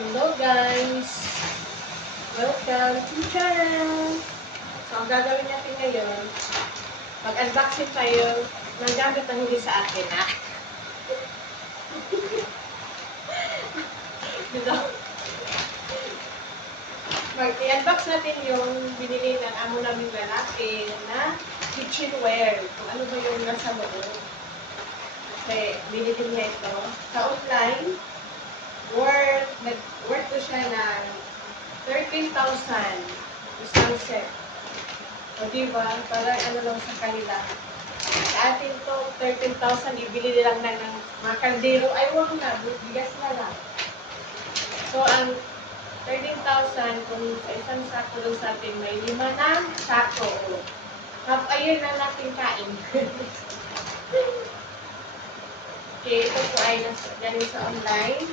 Hello guys! Welcome to the channel! So, ang gagawin natin ngayon, mag-unboxing tayo ng gamit na hindi sa akin, ha? Dito. Mag-i-unbox natin yung binili ng amo namin lalaki na kitchenware. Kung ano ba yung nasa loob. Kasi, binili niya ito sa online. Worth ko siya ng 13,000 isang set. O diba, parang ano lang sa kanila. Sa atin to, 13,000, ibili nilang ng mga kaldero. Ay, wag na, bigas na lang. So, ang 13,000, kung sa isang sako doon sa atin, may 5 na sako. Half a year na natin kain. Okay, ito po ay galing sa online.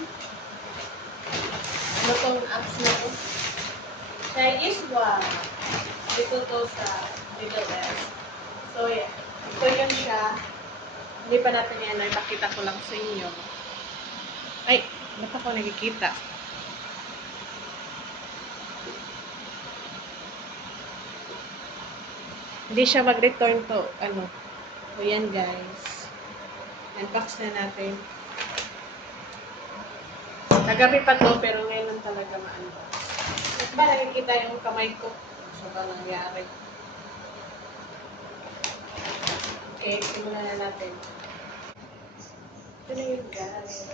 Ano tong apps na to? Chinese. Ito to sa Middle East. So, yeah. Ito yun siya. Hindi pa natin yan. Ipakita ko lang sa inyo. Ay, ba't ako nakikita? Hindi siya mag-return to. Ano? So, yan guys. Unbox na natin. Nagabi pa to, pero ngayon lang talaga ma-unbox. Ba't ba nakikita yung kamay ko? So, ba nangyari? Okay, simulan na natin. Ito na yun guys.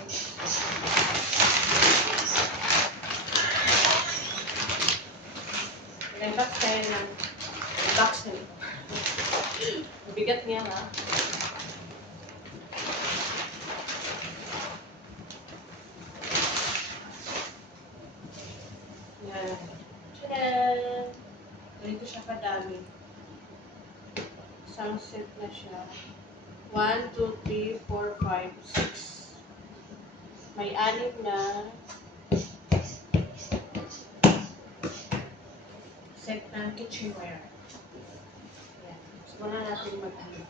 Nag-unbox tayo ng box na ito. Mabigat niya ha. Yan. Tadaan! Ganito siya kadami. Isang set na siya. 1, 2, 3, 4, 5, 6. May 6 na set ng kitchenware. Yan. So, muna natin mag-ano.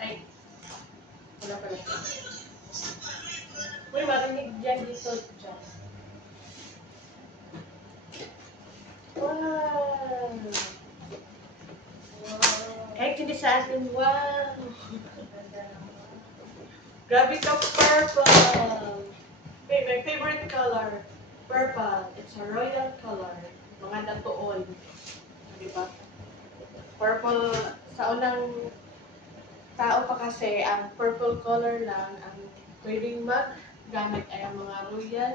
Ay! Wala pala siya. Uy, marinig dyan dito. Dyan. Wow! Kahit hindi sa atin, wow! Grabe ka, purple! Okay, my favorite color, purple. It's a royal color. Mga natuon. Diba? Purple, sa unang tao pa kasi, ang purple color lang, ang pwedeng maggamit ay ang mga royal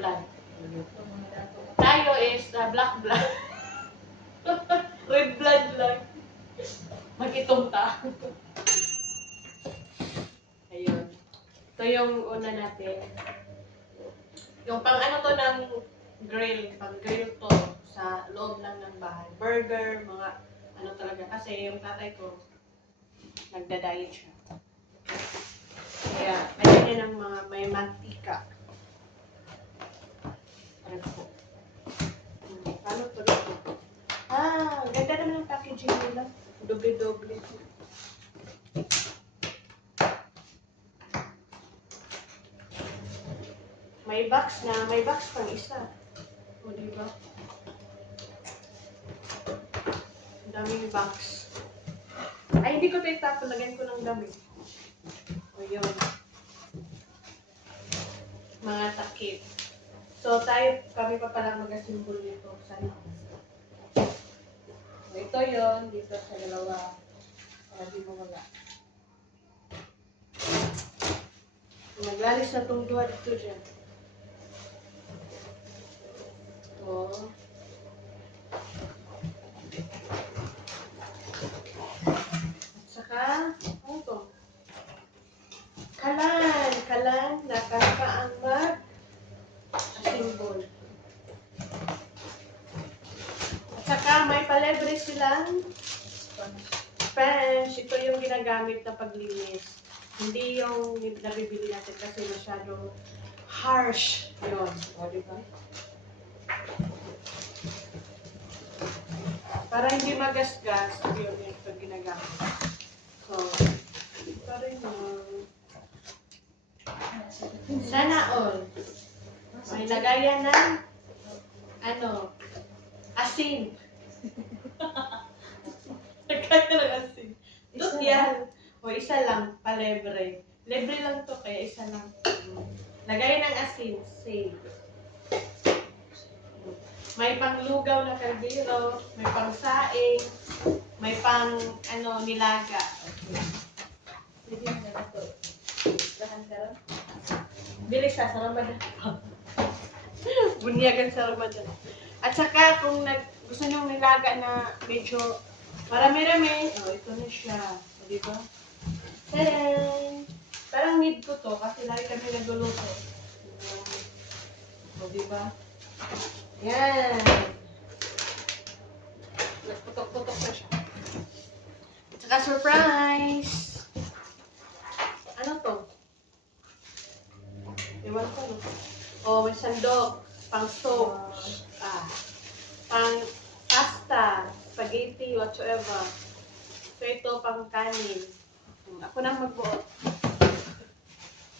blood. Tayo is black blood. Red blood lang. Mag-itong ta. Ayun. Ito yung una natin. Yung pang ano to ng grill. Pang grill to sa loob lang ng bahay. Burger, mga ano talaga. Kasi yung tatay ko, nagda-diet siya. Kaya, lagyan niya ng mga may mantika. Ano po? Paano to dito? Ganda naman ang packaging nila. Doble-doble. May box pang isa. O, diba? Ang daming box. Ay, hindi ko ito itapon. Lagyan ko ng dami. O, yun. Mga takip. So, kami pa palang mag-assemble nito. Sana. So, ito yun. Dito sa dalawa. Para di mawala. Naglalis na itong duwa dito dyan. Ito. At saka, ano to? Kalan. Nakakaang mag-assemble. At saka, may palebre silang sponge. Ito yung ginagamit na paglinis. Hindi yung nabibili natin kasi masyado harsh yun. O, diba? Para hindi magasgas, yun ito ginagamit. So, ito rin yung Sana all. May lagayan ng asin. Lagyan ng asin. Yan. O isa lang, palebre. Libre lang to, kaya isa lang. Lagayan ng asin, save. May panglugaw na kaldero, may pang saing, may pang nilaga. Pwede mo na ito. Lahan ka ron? Dili siya sa Ramadan. Bunyagan sa Ramadan. At saka kung gusto nyo nilaga na medyo marami-rami, ito na siya. O, diba? Tadaan! Parang need ko to kasi lagi kami nagluluto. O, diba? Yan! Nagputok-putok na siya. At saka surprise! Ano to? Ewan ko, no? O, may sandok, pang soap, pang pasta, spaghetti, whatsoever. So, ito, pang kanin. Ako na magbuot.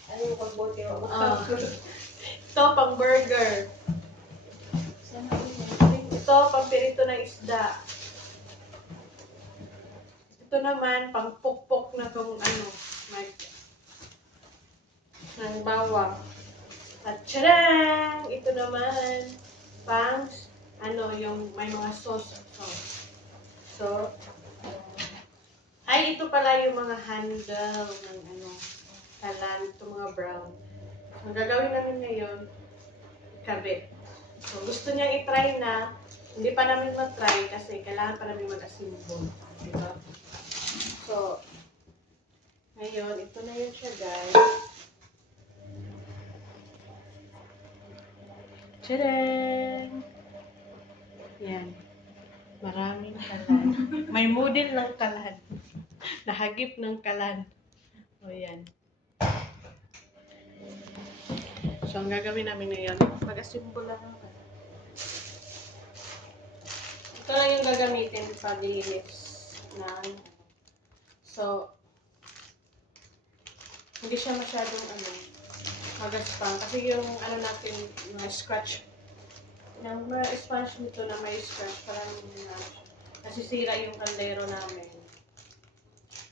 Ano yung pagbote mo? Ito, pang burger. Sana yun. Ito, pang pirito ng isda. Ito naman, pang pukpok na kung ng bawang. At tsadang! Ito naman, pang, yung may mga sauce. So, ito pala yung mga handle ng kalan, ito mga brown. Ang gagawin namin ngayon, kabit. So, gusto niyang i-try na, hindi pa namin matry kasi kailangan pa namin mag-assemble. Diba? So, ngayon, ito na yun siya, guys. Tadaan! Yan. Maraming kalan. May model ng kalan. Nahagip ng kalan. O yan. So, ang gagawin namin ngayon, pag-assemble lang naman. Ito lang yung gagamitin sa linis ng So, hindi siya masyadong magaspang. Kasi yung natin, mga scratch, yung mga sponge nito na may scratch, parang nasisira yung kaldero namin.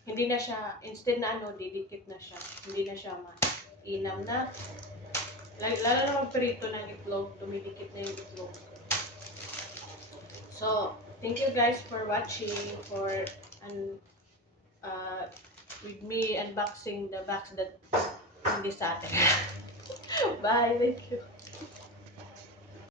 Hindi na siya, instead na didikit na siya. Hindi na siya mainam na. Lalo na magperito ng itlog, tumidikit na yung itlog. So, thank you guys for watching, with me unboxing the box that hindi sa atin. Bye, thank you.